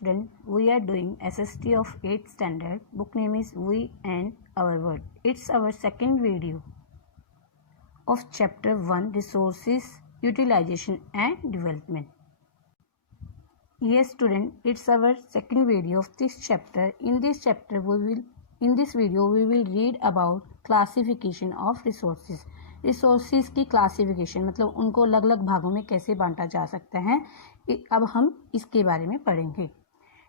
student, we are doing SST of 8th standard. Book name is We and Our World. It's our second video of chapter 1, Resources, Utilization and Development. Yes student, it's our second video of this chapter. In this video we will read about classification of resources. Resources की classification मतलब उनको अलग अलग भागों में कैसे बांटा जा सकता है, अब हम इसके बारे में पढ़ेंगे.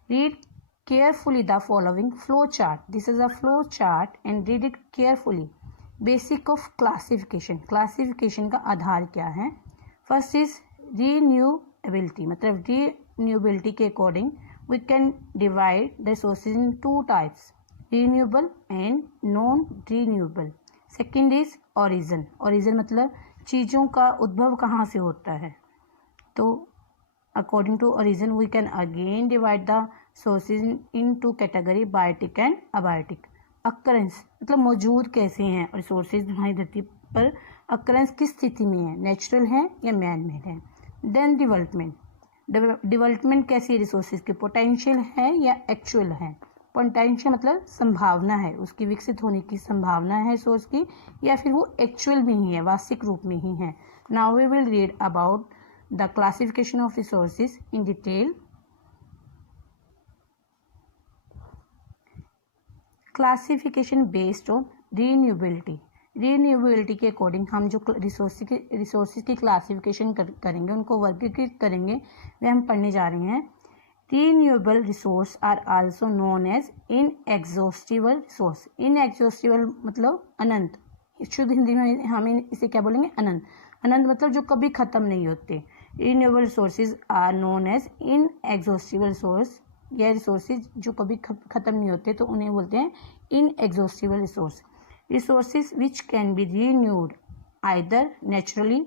Read carefully the following flow chart. This is a flow chart and read it carefully. Basic of classification. Classification का आधार क्या है? First is renewability. मतलब रीन्यूएबिलिटी के according we can divide resources in two types, renewable and non renewable. Second is origin. Origin मतलब चीज़ों का उद्भव कहाँ से होता है. तो according to origin we can again divide the sources in two category, biotic and abiotic. Occurrence मतलब मौजूद कैसे हैं रिसोर्सेज हमारी धरती पर, अकरेंस किस स्थिति में है, नेचुरल है या मैन मेड है. Then development. डेवलपमेंट कैसी है रिसोर्सेज की, पोटेंशियल है या एक्चुअल है. पोटेंशियल मतलब संभावना है, उसकी विकसित होने की संभावना है सोर्स की, या फिर वो एक्चुअल में ही है, वास्तविक रूप में ही है. Now we will read about the classification of resources in detail. Classification based on renewability. Renewability के अकॉर्डिंग हम जो रिसोर्सेज की क्लासिफिकेशन करेंगे, उनको वर्गीकृत करेंगे, वे हम पढ़ने जा रहे हैं. Renewable resource are also known as inexhaustible resource. Inexhaustible मतलब अनंत. शुद्ध हिंदी में हम इसे क्या बोलेंगे? अनंत. अनंत मतलब जो कभी खत्म नहीं होते. Renewable resources are known as inexhaustible resource. यह रिसोर्सेज जो कभी खत्म नहीं होते तो उन्हें बोलते हैं inexhaustible resource. Resources which can be renewed either naturally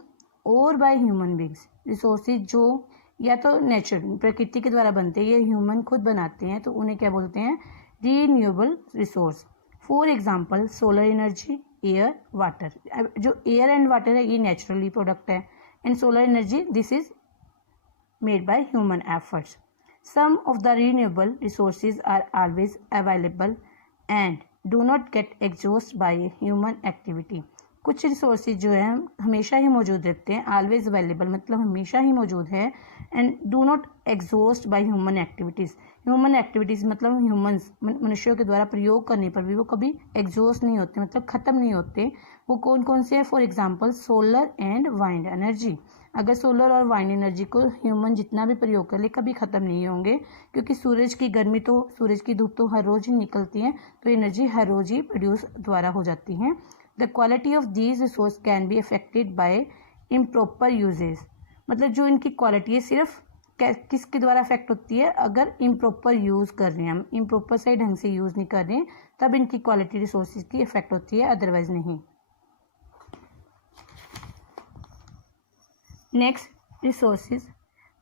or by human beings. Resources जो या तो नेचुरल प्रकृति के द्वारा बनते हैं, ये ह्यूमन खुद बनाते हैं, तो उन्हें क्या बोलते हैं? Renewable resource. For example solar energy, air, water. जो एयर एंड वाटर है ये नेचुरली प्रोडक्ट है, and solar energy this is made by human efforts. Some of the renewable resources are always available and do not get exhaust by human activity. कुछ resources जो है हमेशा ही मौजूद रहते हैं, ऑलवेज अवेलेबल मतलब हमेशा ही मौजूद है, and do not exhaust by human activities. Human activities मतलब ह्यूमंस मनुष्यों के द्वारा प्रयोग करने पर भी वो कभी एग्जॉस्ट नहीं होते, मतलब ख़त्म नहीं होते. वो कौन कौन से हैं? For example solar and wind energy. अगर सोलर और वाइंड एनर्जी को ह्यूमन जितना भी प्रयोग कर ले कभी ख़त्म नहीं होंगे, क्योंकि सूरज की गर्मी तो सूरज की धूप तो हर रोज़ ही निकलती है, तो एनर्जी हर रोज़ ही प्रोड्यूस द्वारा हो जाती है. The quality of these resources can be affected by improper uses. मतलब जो इनकी क्वालिटी है सिर्फ किसके द्वारा अफेक्ट होती है? अगर इम्प्रॉपर यूज़ कर रहे हैं हम, इम्प्रॉपर सही ढंग से यूज़ नहीं कर रहे हैं, तब इनकी क्वालिटी रिसोर्सेज की अफेक्ट होती है, अदरवाइज नहीं. Next, resources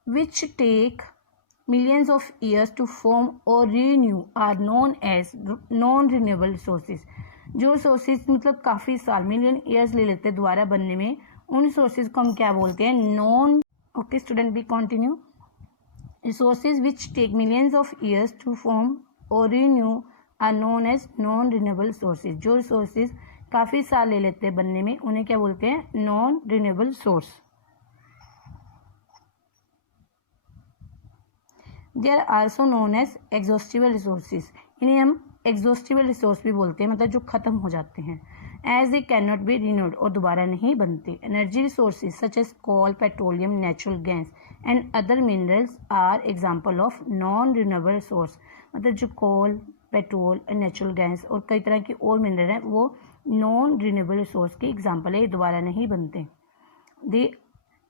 which take millions of years to form or renew are known as non-renewable resources. जो रिसोर्सेज मतलब काफ़ी साल, मिलियन ईयर्स ले लेते हैं दोबारा बनने में, उन रिसोर्सेज को हम क्या बोलते हैं? Non. Okay student, be continue. Resources which take millions of years to form और renew are known as non renewable resources. जो रिसोर्सेज काफ़ी साल ले लेते हैं बनने में, उन्हें क्या बोलते हैं? Non renewable resource. They are also known as exhaustible resources. इन्हें हम एग्जॉस्टिबल रिसोर्स भी बोलते हैं, मतलब जो खत्म हो जाते हैं. As they cannot be renewed और दोबारा नहीं बनते. Energy resources such as coal, petroleum, natural gas and other minerals are example of non renewable resource. मतलब जो कोल, पेट्रोल, नेचुरल गैस और कई तरह की और मिनरल हैं वो नॉन रिन्यूएबल रिसोर्स की एग्जाम्पल है, दोबारा नहीं बनते.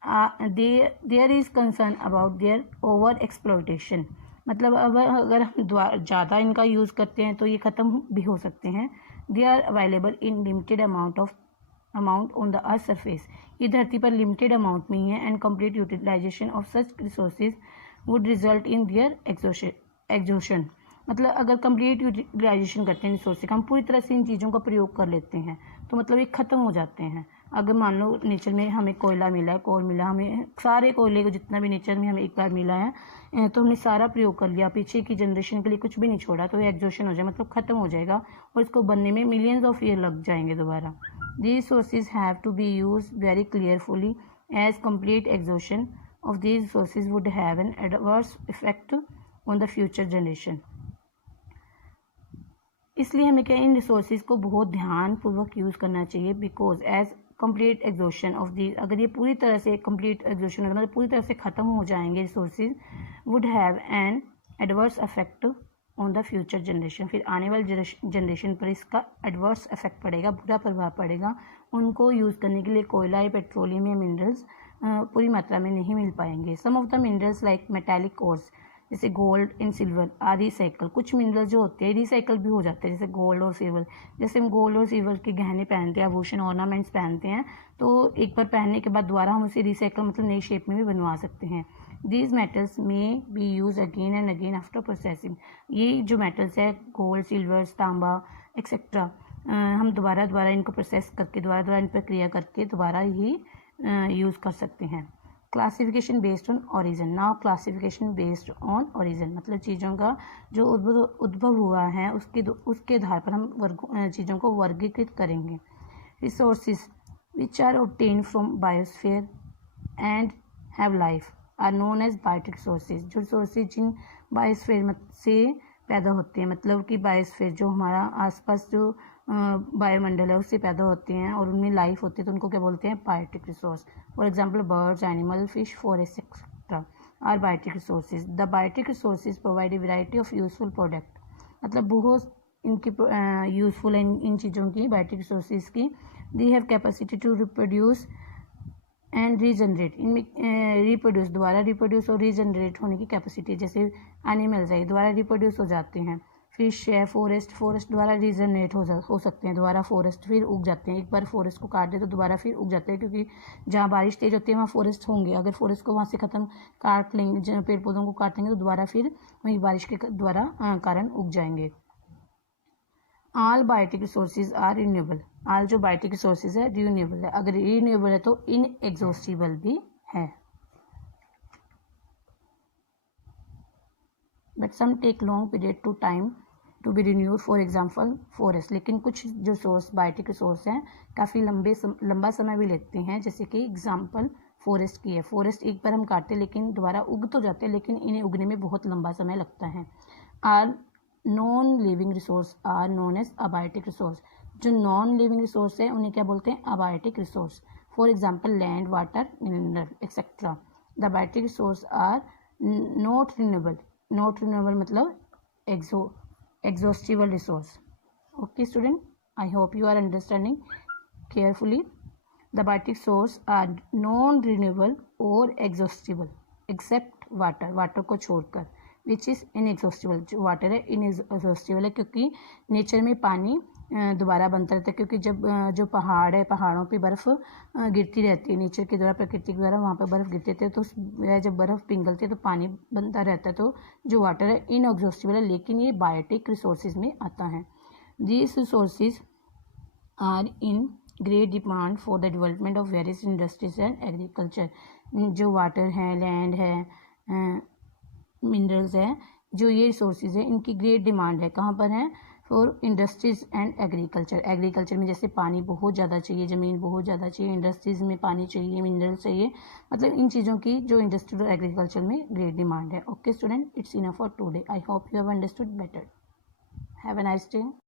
There is concern about their over exploitation. मतलब अगर हम ज़्यादा इनका यूज़ करते हैं तो ये ख़त्म भी हो सकते हैं. They are available in limited amount on the earth surface. ये धरती पर लिमिटेड अमाउंट में ही है, and complete utilisation of such resources would result in their exhaustion. मतलब अगर कंप्लीट यूटिलाइजेशन करते हैं रिसोर्स का, हम पूरी तरह से इन चीज़ों का प्रयोग कर लेते हैं, तो मतलब ये ख़त्म हो जाते हैं. अगर मान लो नेचर में हमें कोयला मिला है, कोल मिला, हमें सारे कोयले को जितना भी नेचर में हमें एक बार मिला है तो हमने सारा प्रयोग कर लिया, पीछे की जनरेशन के लिए कुछ भी नहीं छोड़ा, तो ये एग्जॉशन हो जाए, मतलब ख़त्म हो जाएगा और इसको बनने में मिलियंस ऑफ ईयर लग जाएंगे दोबारा। These sources have to be use very carefully as complete exhaustion of these sources would have an adverse effect on the future generation। इसलिए हमें क्या इन रिसोर्सेज को बहुत ध्यानपूर्वक यूज़ करना चाहिए, because as complete exhaustion of the, अगर ये पूरी तरह से कंप्लीट एग्जॉशन मतलब पूरी तरह से ख़त्म हो जाएंगे resources, would have an adverse effect on the future generation, फिर आने वाली जनरेशन पर इसका एडवर्स इफेक्ट पड़ेगा, बुरा प्रभाव पड़ेगा। उनको यूज़ करने के लिए कोयला या पेट्रोलियम या मिनरल्स पूरी मात्रा में नहीं मिल पाएंगे। Some of the minerals like metallic ores जैसे gold and silver are recycle, कुछ मिनरल जो होते हैं रिसाइकल भी हो जाते हैं, जैसे गोल्ड और सिल्वर। जैसे हम गोल्ड और सिल्वर के गहने पहनते हैं, आभूषण ऑर्नामेंट्स पहनते हैं, तो एक बार पहनने के बाद दोबारा हम उसे रिसाइकल मतलब नई शेप में भी बनवा सकते हैं। दीज मेटल्स में B use again and again after processing. ये जो मेटल्स है गोल्ड, सिल्वर, तांबा एक्सेट्रा, हम दोबारा इनको प्रोसेस करके दोबारा इन पर क्रिया करके दोबारा ही यूज़ कर सकते हैं। Classification based on origin. Now classification based on origin मतलब चीज़ों का जो उद्भव हुआ है उसके आधार पर हम चीज़ों को वर्गीकृत करेंगे। Resources which are obtain from biosphere and have life are known as biotic resources. जो रिसोर्सेज जिन बायोस्फीयर से पैदा होते हैं, मतलब कि बायोस्फीयर जो हमारा आसपास जो बायोमंडल है उससे पैदा होते हैं और उनमें लाइफ होती है, तो उनको क्या बोलते हैं? Biotic resource. For example birds, animal, fish, forest etcetera are biotic resources. The biotic resources provide a variety of useful product, मतलब बहुत इनकी यूजफुल है इन चीज़ों की बायोटिक रिसोर्सेज की। They have capacity to reproduce and regenerate, इनमें reproduce दोबारा reproduce और रीजनरेट होने की कैपेसिटी, जैसे एनिमल्स है दोबारा रिप्रोड्यूस हो जाते हैं। फिश है, फॉरेस्ट दोबारा रीजनरेट हो सकते हैं, दोबारा फॉरेस्ट फिर उग जाते हैं। एक बार फॉरेस्ट को काट दे तो दोबारा फिर उग जाते हैं, क्योंकि जहाँ बारिश तेज होती है वहाँ फॉरेस्ट होंगे। अगर फॉरेस्ट को वहाँ से ख़त्म काट लेंगे, पेड़ पौधों को काटेंगे तो दोबारा फिर वही बारिश के द्वारा कारण उग जाएंगे। All biotic resources are renewable. All जो बायोटिक रिसोर्सेज है रिन्यूएबल है, अगर रिन्यूएबल है तो इनएग्जॉस्टिबल भी है। But some take long period to time to be renewed, for example forest. लेकिन कुछ जो सोर्स बायोटिक रिसोर्स हैं काफ़ी लंबा समय भी लेते हैं, जैसे कि एग्जाम्पल फॉरेस्ट की है। फॉरेस्ट एक बार हम काटते लेकिन दोबारा उग तो जाते हैं, लेकिन इन्हें उगने में बहुत लंबा समय लगता है। Are non living resource are known as abiotic resource. जो नॉन लिविंग रिसोर्स है उन्हें क्या बोलते हैं? Abiotic resource. For example land, water, mineral etcetera. The biotic resource are not renewable. Not renewable मतलब exhaustible resource. Okay student, I hope you are understanding carefully. The biotic source are non-renewable or exhaustible except water को छोड़कर, which is inexhaustible। जो water है inexhaustible है क्योंकि nature में पानी दोबारा बनता रहता है, क्योंकि जब जो पहाड़ है पहाड़ों पे बर्फ़ गिरती रहती है नेचर के द्वारा, प्रकृति के द्वारा वहाँ पे बर्फ़ गिरती है, तो जब बर्फ़ पिघलती है तो पानी बनता रहता है। तो जो वाटर है इनएग्जॉस्टिबल है, लेकिन ये बायोटिक रिसोर्सेज में आता है। These resources are in great demand for the development of various industries and agriculture. जो वाटर है, लैंड है, मिनरल्स है, जो ये रिसोर्सेज है इनकी ग्रेट डिमांड है। कहाँ पर है? For industries and agriculture. Agriculture में जैसे पानी बहुत ज़्यादा चाहिए, ज़मीन बहुत ज़्यादा चाहिए, इंडस्ट्रीज़ में पानी चाहिए, मिनरल चाहिए, मतलब इन चीज़ों की जो इंडस्ट्री और एग्रीकल्चर में ग्रेट डिमांड है। Okay student, it's enough for today. I hope you have understood better. Have a nice day.